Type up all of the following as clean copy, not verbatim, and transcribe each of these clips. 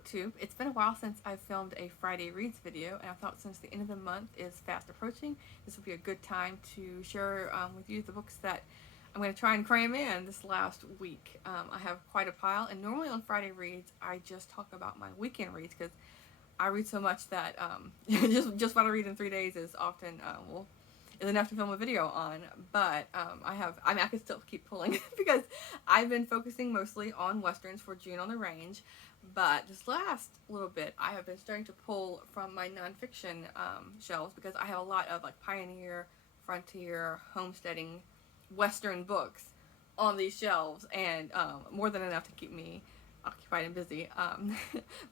BookTube. It's been a while since I filmed a Friday Reads video, and I thought since the end of the month is fast approaching, this would be a good time to share with you the books that I'm going to try and cram in this last week. I have quite a pile, and normally on Friday Reads, I just talk about my weekend reads because I read so much that just what I read in 3 days is often is enough to film a video on. But I could still keep pulling because I've been focusing mostly on westerns for June on the Range. But this last little bit, I have been starting to pull from my nonfiction shelves because I have a lot of like pioneer, frontier, homesteading, western books on these shelves, and more than enough to keep me occupied and busy.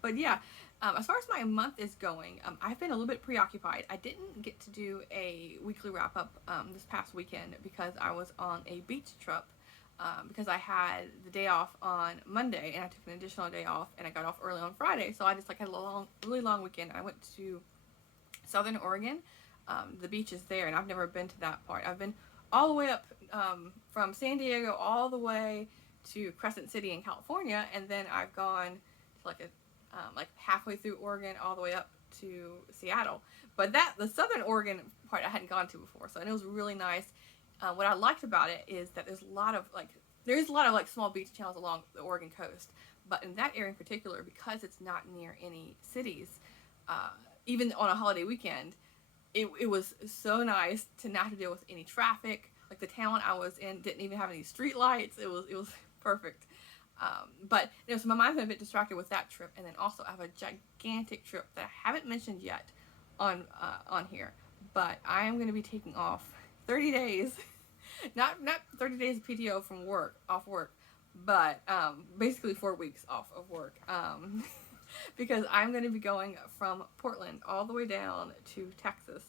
But yeah, as far as my month is going, I've been a little bit preoccupied. I didn't get to do a weekly wrap up this past weekend because I was on a beach trip. Because I had the day off on Monday and I took an additional day off and I got off early on Friday, so I just like had a really long weekend. I went to Southern Oregon. The beach is there, and I've never been to that part. I've been all the way up from San Diego all the way to Crescent City in California, and then I've gone to like halfway through Oregon all the way up to Seattle. But the Southern Oregon part I hadn't gone to before, so and it was really nice. What I liked about it is that there's a lot of small beach towns along the Oregon coast, but in that area in particular, because it's not near any cities, even on a holiday weekend, it was so nice to not have to deal with any traffic. Like the town I was in didn't even have any street lights. It was perfect. But so my mind's been a bit distracted with that trip, and then also I have a gigantic trip that I haven't mentioned yet on here, but I am going to be taking off 30 days, not 30 days of PTO from off work, but basically 4 weeks off of work, because I'm going to be going from Portland all the way down to Texas,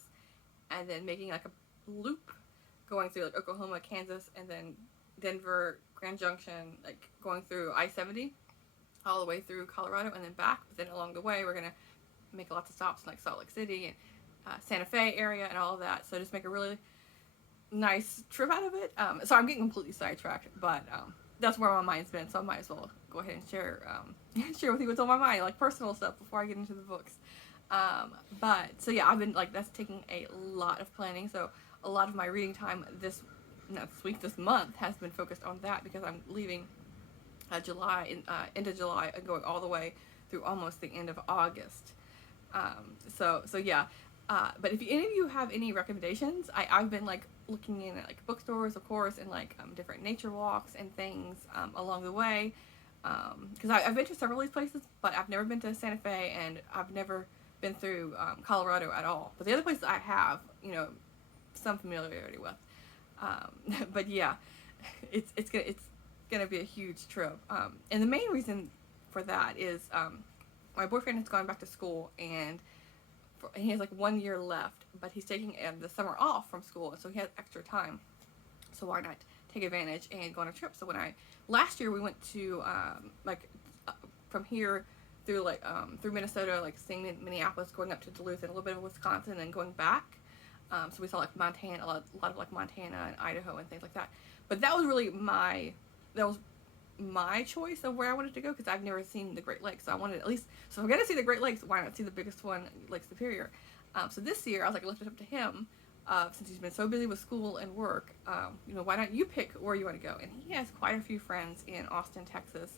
and then making like a loop, going through like Oklahoma, Kansas, and then Denver, Grand Junction, like going through I-70, all the way through Colorado, and then back. But then along the way, we're going to make lots of stops in like Salt Lake City and Santa Fe area and all of that, so just make a really nice trip out of it. So I'm getting completely sidetracked, but that's where my mind's been, so I might as well go ahead and share with you what's on my mind, like personal stuff, before I get into the books. But so yeah, I've been like, that's taking a lot of planning, so a lot of my reading time this month has been focused on that, because I'm leaving into July and going all the way through almost the end of August. So yeah. But if any of you have any recommendations, I've been like looking in at like bookstores, of course, and like different nature walks and things along the way, because I've been to several of these places, but I've never been to Santa Fe, and I've never been through Colorado at all. But the other places I have, some familiarity with. But yeah, it's gonna be a huge trip. And the main reason for that is my boyfriend has gone back to school, and he has like 1 year left, but he's taking the summer off from school, so he has extra time. So why not take advantage and go on a trip? So last year we went to from here through through Minnesota, like staying in Minneapolis, going up to Duluth and a little bit of Wisconsin, and going back. So we saw like Montana, a lot of like Montana and Idaho and things like that. But that was really my choice of where I wanted to go, because I've never seen the Great Lakes, so I wanted at least, so if I'm gonna see the Great Lakes, why not see the biggest one, Lake Superior? So this year I was like, lifted up to him, since he's been so busy with school and work, why don't you pick where you want to go? And he has quite a few friends in Austin, Texas,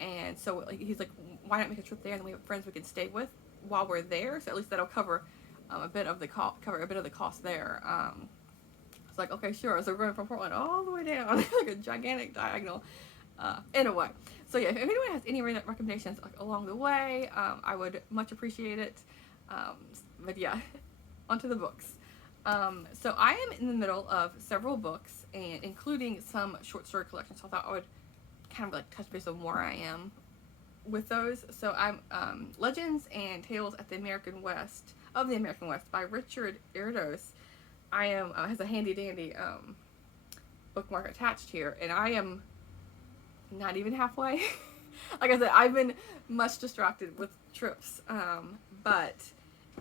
and so he's like, why not make a trip there, and then we have friends we can stay with while we're there, so at least that'll cover a bit of the cost there. It's like, okay, sure. So we're going from Portland all the way down, like a gigantic diagonal. In a way. So yeah, if anyone has any recommendations like along the way, I would much appreciate it. But yeah, onto the books. So I am in the middle of several books, and including some short story collections. So I thought I would kind of like touch base on where I am with those. So I'm Legends and Tales of the American West by Richard Erdos. I am has a handy dandy bookmark attached here, and I am not even halfway. Like I said, I've been much distracted with trips, but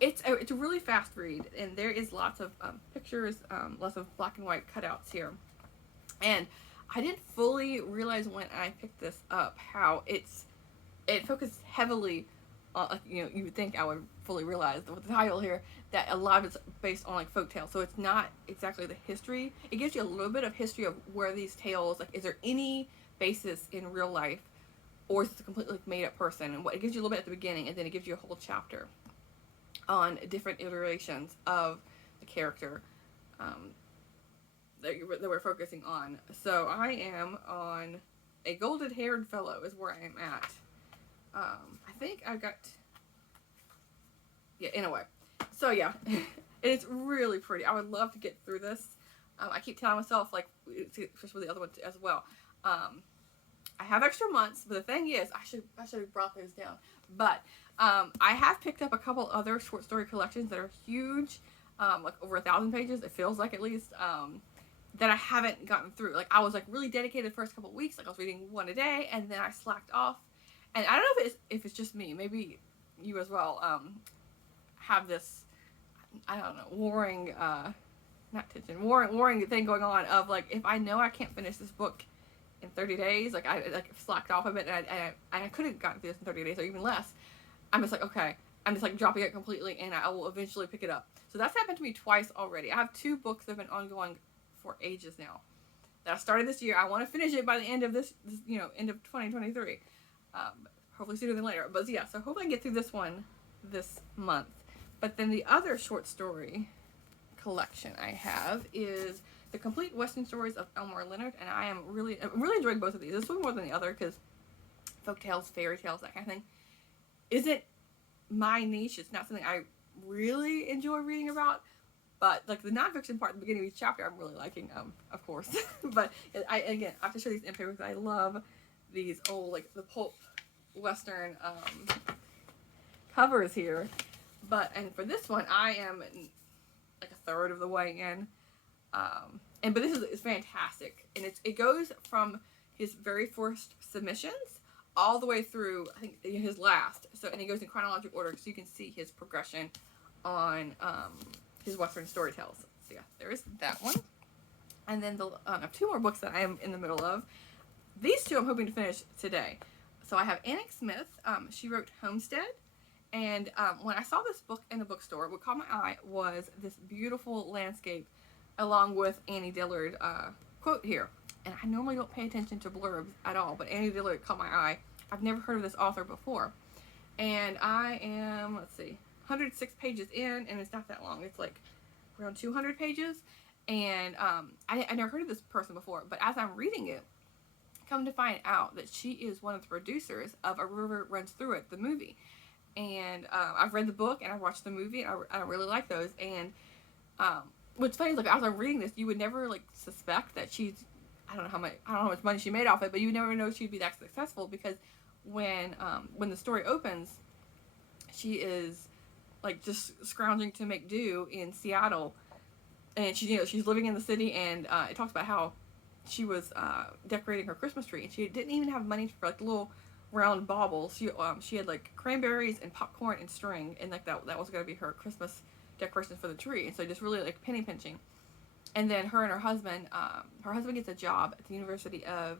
it's a really fast read, and there is lots of pictures, lots of black and white cutouts here, and I didn't fully realize when I picked this up how it's it focuses heavily on, like, you know, you would think I would fully realize with the title here that a lot of it's based on like folk tales. So it's not exactly the history. It gives you a little bit of history of where these tales, like, is there any basis in real life, or is it a completely like, made up person? And what it gives you a little bit at the beginning, and then it gives you a whole chapter on different iterations of the character that we're focusing on. So I am on a golden haired fellow is where I am at. I think I got, yeah, anyway. So yeah, it's really pretty. I would love to get through this. I keep telling myself, like, especially the other one as well. I have extra months, but the thing is, I should have brought those down. But I have picked up a couple other short story collections that are huge, like over 1,000 pages. It feels like, at least, that I haven't gotten through. Like, I was like really dedicated the first couple of weeks. Like, I was reading one a day, and then I slacked off. And I don't know if it's just me. Maybe you as well have this, I don't know, warring thing going on of, like, if I know I can't finish this book in 30 days, like, I like slacked off a bit, and I could have gotten through this in 30 days or even less. I'm just like, okay, I'm just like dropping it completely, and I will eventually pick it up. So that's happened to me twice already. I have 2 books that have been ongoing for ages now that I started this year. I want to finish it by the end of this you know, end of 2023. Hopefully sooner than later. But yeah, so hopefully I can get through this one this month. But then the other short story collection I have is The Complete Western Stories of Elmore Leonard, and I'm really enjoying both of these. This one more than the other because folk tales, fairy tales, that kind of thing isn't my niche. It's not something I really enjoy reading about. But like the nonfiction part at the beginning of each chapter, I'm really liking, of course. But I have to show these in paper because I love these old, like, the pulp Western covers here. And for this one, I am like a third of the way in. But this is fantastic, and it goes from his very first submissions all the way through, I think, his last. So, and it goes in chronological order, so you can see his progression on his Western storytells. So yeah, there is that one. And then I have 2 more books that I am in the middle of. These 2 I'm hoping to finish today. So I have Annie Smith. She wrote Homestead. And when I saw this book in a bookstore, what caught my eye was this beautiful landscape along with Annie Dillard quote here. And I normally don't pay attention to blurbs at all, but Annie Dillard caught my eye. I've never heard of this author before. And I am, let's see, 106 pages in, and it's not that long. It's like around 200 pages. And I never heard of this person before, but as I'm reading it, come to find out that she is one of the producers of A River Runs Through It, the movie. And I've read the book and I've watched the movie, and I really like those. And what's funny is, like, as I'm reading this, you would never, like, suspect that she's, I don't know how much money she made off it, but you would never know she'd be that successful, because when the story opens, she is, like, just scrounging to make do in Seattle, and she's living in the city, and it talks about how she was decorating her Christmas tree, and she didn't even have money for, like, little round baubles. She had, like, cranberries and popcorn and string, and, like, that was going to be her Christmas decorations for the tree, and so just really, like, penny pinching. And then her and her husband gets a job at the University of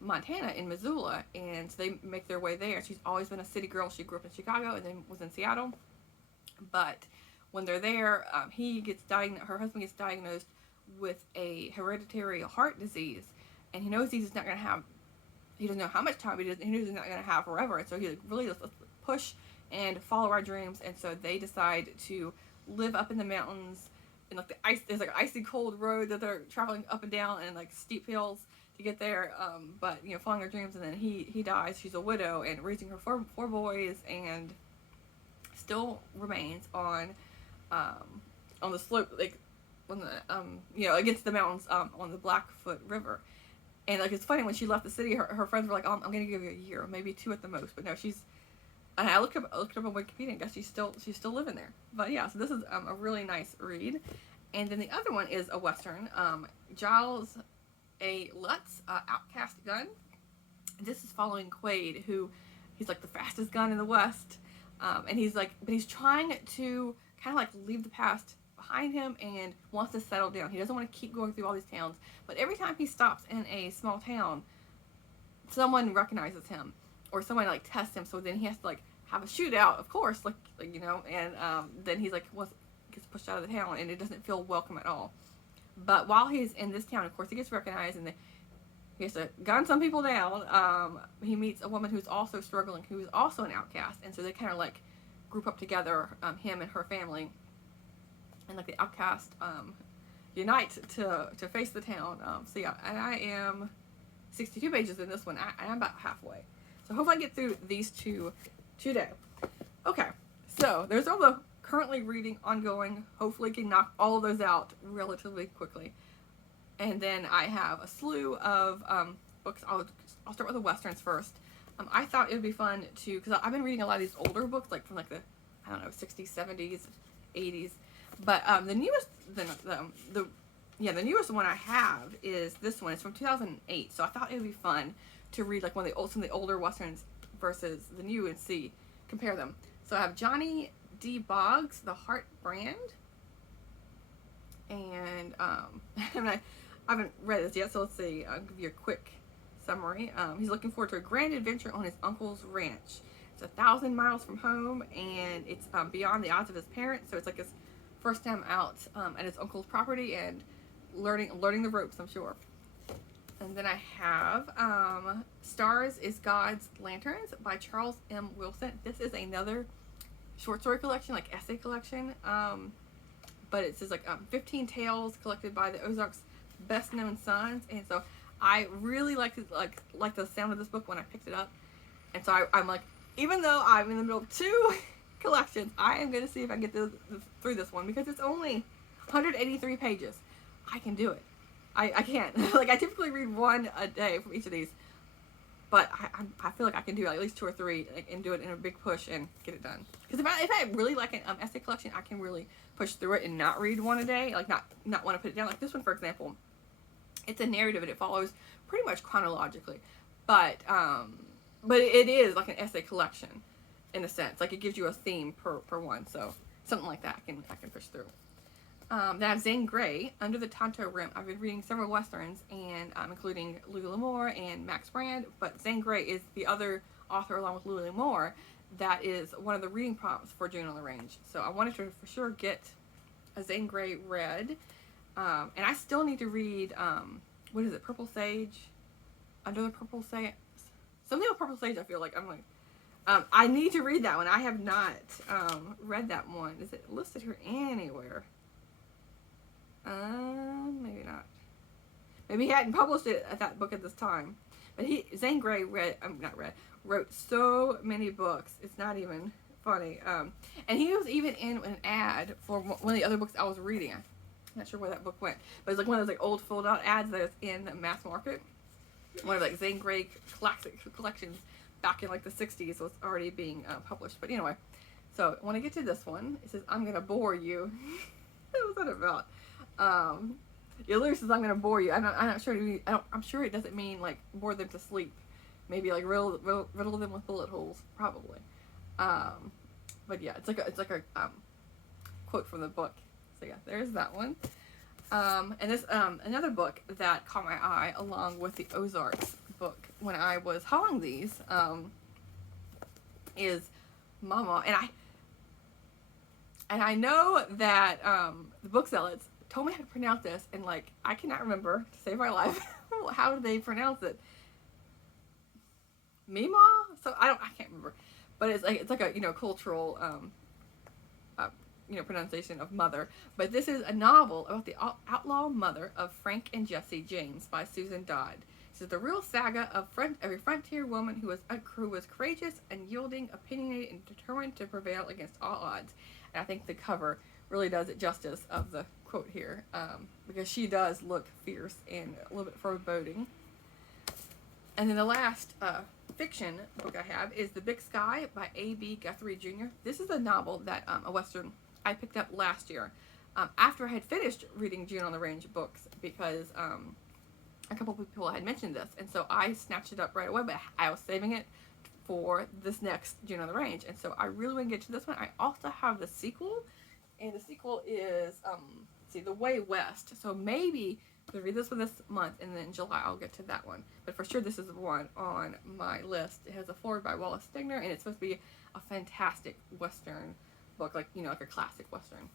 Montana in Missoula, and so they make their way there. She's always been a city girl. She grew up in Chicago and then was in Seattle. But when they're there, her husband gets diagnosed with a hereditary heart disease, and he knows he's not going to have, he doesn't know how much time, he knows he's not going to have forever, and so he really just push and follow our dreams. And so they decide to live up in the mountains, and, like, there's, like, an icy cold road that they're traveling up and down, and, like, steep hills to get there, but, following her dreams. And then he dies. She's a widow and raising her four boys, and still remains on the slope, like, on the against the mountains, on the Blackfoot River. And, like, it's funny, when she left the city, her friends were like, I'm gonna give you a year, maybe 2 at the most. But no, and I looked up on Wikipedia, and I guess she's still living there. But yeah, so this is a really nice read. And then the other one is a Western, Giles, a Lutz outcast gun. This is following Quaid, who he's, like, the fastest gun in the West, and he's trying to kind of, like, leave the past behind him and wants to settle down. He doesn't want to keep going through all these towns, but every time he stops in a small town, someone recognizes him, or somebody like tests him, so then he has to like have a shootout, of course, like you know, and then he's like gets pushed out of the town, and it doesn't feel welcome at all. But while he's in this town, of course, he gets recognized, and he has to gun some people down. He meets a woman who's also struggling, who is also an outcast, and so they kind of like group up together, him and her family, and like the outcast unite to face the town. So yeah, and I am 62 pages in this one. I'm about halfway, so hopefully I get through these two today. Okay, so there's all the currently reading, ongoing. Hopefully can knock all of those out relatively quickly. And then I have a slew of books. I'll start with the Westerns first. I thought it would be fun to, because I've been reading a lot of these older books, like from like the, I don't know, 60s, 70s, 80s. But the newest, the newest one I have is this one. It's from 2008. So I thought it would be fun to read like some of the older Westerns versus the new and compare them. So I have Johnny D. Boggs, The Heart Brand. And I haven't read this yet, so let's see. I'll give you a quick summary. He's looking forward to a grand adventure on his uncle's ranch. It's 1,000 miles from home, and it's beyond the odds of his parents. So it's like his first time out at his uncle's property and learning the ropes, I'm sure. And then I have Stars is God's Lanterns by Charles M. Wilson. This is another short story collection, like essay collection. But it says like 15 tales collected by the Ozarks' best known sons, and so I really like the sound of this book when I picked it up, and so I'm like, even though I'm in the middle of two collections, I am going to see if I can get through this one, because it's only 183 pages. I can do it. I can't. Like, I typically read one a day from each of these, but I feel like I can do at least 2 or 3 and do it in a big push and get it done. Because if I really like an essay collection, I can really push through it and not read one a day, like not want to put it down. Like this one, for example, it's a narrative and it follows pretty much chronologically, but it is like an essay collection in a sense. Like it gives you a theme per one, so something like that I can push through. Then I have Zane Grey, Under the Tonto Rim. I've been reading several Westerns, and including Louis L'Amour and Max Brand, but Zane Grey is the other author, along with Louis L'Amour, that is one of the reading prompts for June on the Range. So I wanted to for sure get a Zane Grey read. And I still need to read, what is it, Purple Sage? Under the Purple Sage? Something with Purple Sage, I feel like. I'm like, I need to read that one. I have not read that one. Is it listed here anywhere? Maybe not. Maybe he hadn't published it at that book at this time. But Zane Grey wrote so many books. It's not even funny. And he was even in an ad for one of the other books I was reading. I'm not sure where that book went. But it's like one of those like old fold-out ads that is in the mass market. One of like Zane Grey classic collections back in like the 60s was already being published. But anyway, so when I get to this one, it says, I'm going to bore you. What was that about? It literally says, I'm going to bore you. I'm not sure. I'm sure it doesn't mean like bore them to sleep. Maybe like riddle them with bullet holes, probably. But yeah, it's like a quote from the book. So yeah, there's that one. And this another book that caught my eye, along with the Ozarks book when I was hauling these, is Mama. And I know that the book zealots told me how to pronounce this, and like I cannot remember to save my life how do they pronounce it. Mima? So I can't remember, but it's like a cultural pronunciation of mother. But this is a novel about the outlaw mother of Frank and Jesse James by Susan Dodd. This is the real saga of a frontier woman who was courageous, unyielding, opinionated, and determined to prevail against all odds. And I think the cover really does it justice of the quote here, because she does look fierce and a little bit foreboding. And then the last fiction book I have is The Big Sky by A.B. Guthrie Jr. This is a novel that a Western I picked up last year after I had finished reading June on the Range books, because a couple of people had mentioned this, and so I snatched it up right away, but I was saving it for this next June on the Range, and so I really want to get to this one. I also have the sequel, and the sequel is The Way West, so maybe I'm gonna read this one this month, and then in July I'll get to that one. But for sure, this is the one on my list. It has a foreword by Wallace Stegner, and it's supposed to be a fantastic Western book, like, you know, like a classic Western.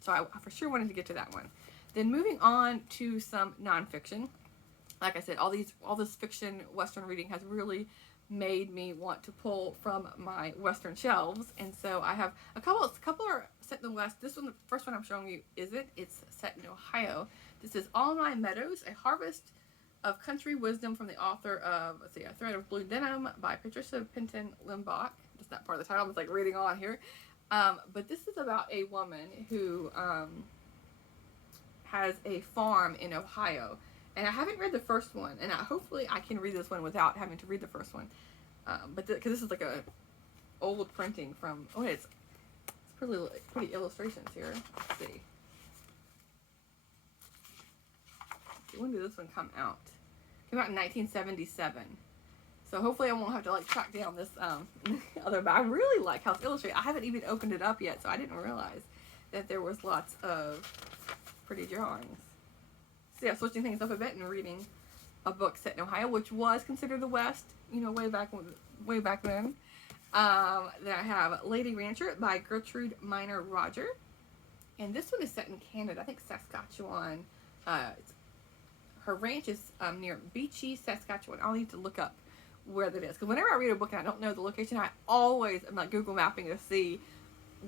So I for sure wanted to get to that one. Then moving on to some nonfiction. Like I said, all this fiction Western reading has really made me want to pull from my Western shelves, and so I have a couple are set in the West. This one, the first one I'm showing you, isn't. It's set in Ohio. This is My Meadows, a harvest of country wisdom from the author of, let's see, A Thread of Blue Denim by Patricia Penton Limbach. Just that part of the title. I was like reading on here. But this is about a woman who has a farm in Ohio. And I haven't read the first one, and hopefully I can read this one without having to read the first one. But because this is like a old printing from, oh, it's pretty illustrations here. Let's see. When did this one come out? Came out in 1977. So hopefully I won't have to like track down this other, but I really like how it's illustrated. I haven't even opened it up yet, so I didn't realize that there was lots of pretty drawings. So yeah, switching things up a bit and reading a book set in Ohio, which was considered the West, you know, way back then. Then I have Lady Rancher by Gertrude Miner Roger, and this one is set in Canada. I think Saskatchewan. Her ranch is near Beachy, Saskatchewan. I'll need to look up where that is, because whenever I read a book and I don't know the location, I always am like Google mapping to see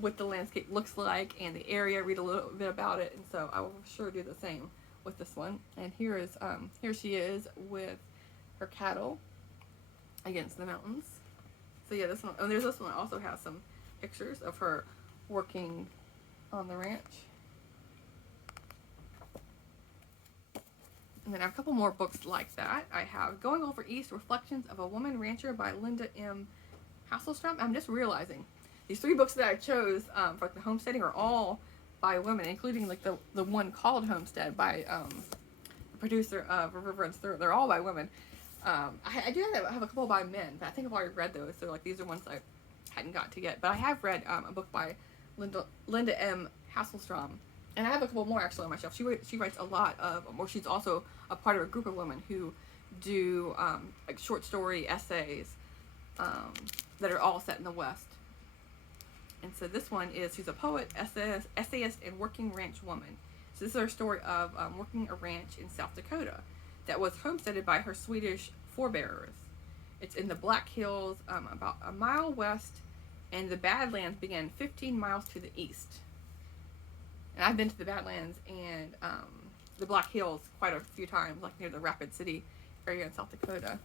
what the landscape looks like and the area, read a little bit about it, and so I will sure do the same with this one. And here she is with her cattle against the mountains. So yeah, this one, and there's this one that also has some pictures of her working on the ranch. And then I have a couple more books like that. I have Going Over East, Reflections of a Woman Rancher by Linda M. Hasselstrom. I'm just realizing these 3 books that I chose for like the homesteading are all by women, including like the one called Homestead by the producer of River Runs Through. They're all by women. I do have a couple by men, but I think I've already read those, so like these are ones I hadn't got to yet. But I have read a book by Linda M. Hasselstrom. And I have a couple more actually on my shelf. She writes a lot of, or she's also a part of a group of women who do like short story essays that are all set in the West. And so this one is, she's a poet, essayist, and working ranch woman. So this is her story of working a ranch in South Dakota that was homesteaded by her Swedish forebears. It's in the Black Hills, about a mile west, and the Badlands began 15 miles to the east. And I've been to the Badlands and the Black Hills quite a few times, like near the Rapid City area in South Dakota.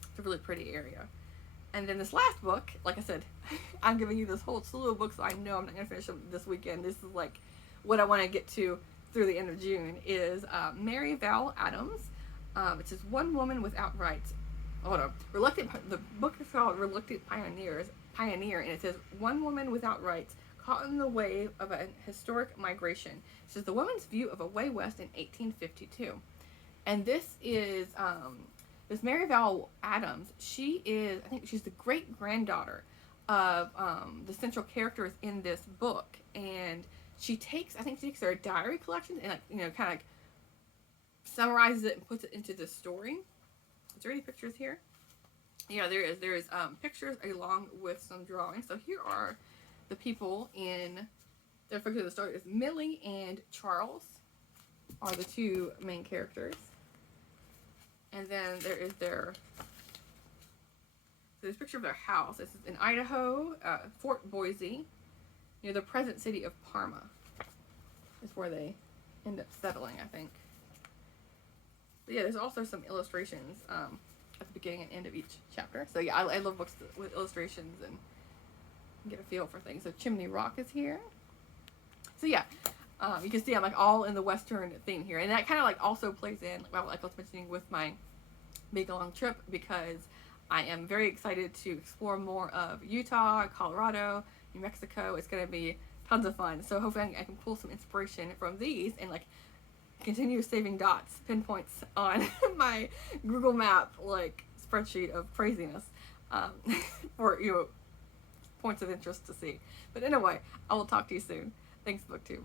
It's a really pretty area. And then this last book, like I said, I'm giving you this whole slew of books, so I know I'm not going to finish them this weekend. This is like what I want to get to through the end of June, is Mary Val Adams. It says One Woman Without Rights. Hold on. The book is called Reluctant Pioneer, and it says One Woman Without Rights, caught in the wave of an historic migration. It says the woman's view of a way west in 1852. And this is this Mary Val Adams. She is, I think she's the great-granddaughter of the central characters in this book. And she takes their diary collection and, like, you know, kind of like summarizes it and puts it into this story. Is there any pictures here? Yeah, there is. There is pictures along with some drawings. So here are the people in the figure of the story. Is Millie and Charles are the 2 main characters. And then there is there's a picture of their house. This is in Idaho, Fort Boise, near the present city of Parma. Is where they end up settling, I think. But yeah, there's also some illustrations at the beginning and end of each chapter. So yeah, I love books with illustrations and get a feel for things. So Chimney Rock is here. So yeah, you can see I'm like all in the Western theme here, and that kind of like also plays in, well, like I was mentioning, with my big long trip, because I am very excited to explore more of Utah, Colorado, New Mexico. It's going to be tons of fun. So hopefully I can pull some inspiration from these and like continue saving dots, pinpoints on my Google Map like spreadsheet of craziness for, you know, points of interest to see. But anyway, I will talk to you soon. Thanks, BookTube.